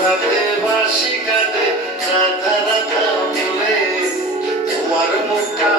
রাতে বাসি কাটে তোমার মুখটা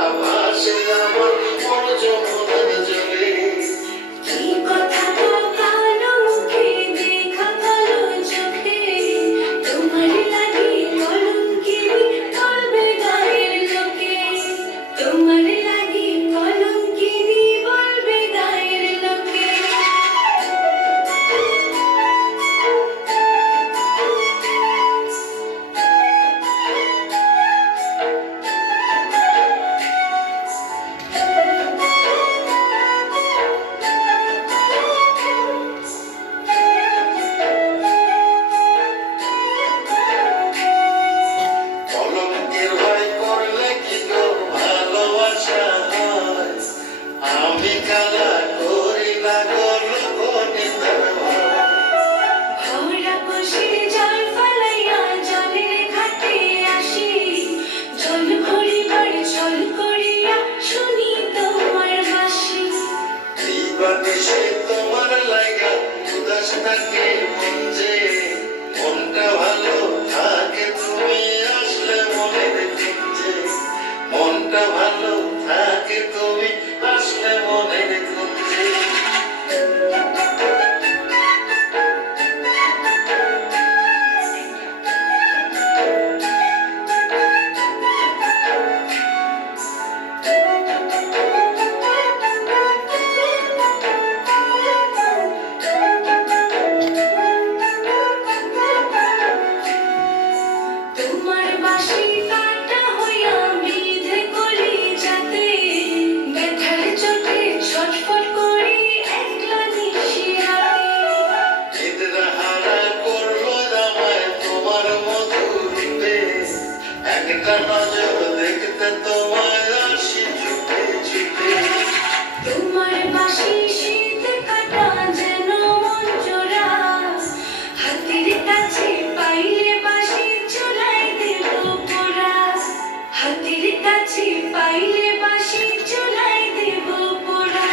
পাইলে বাসি চলাই দেব পোড়া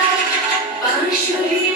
বাঁশুরি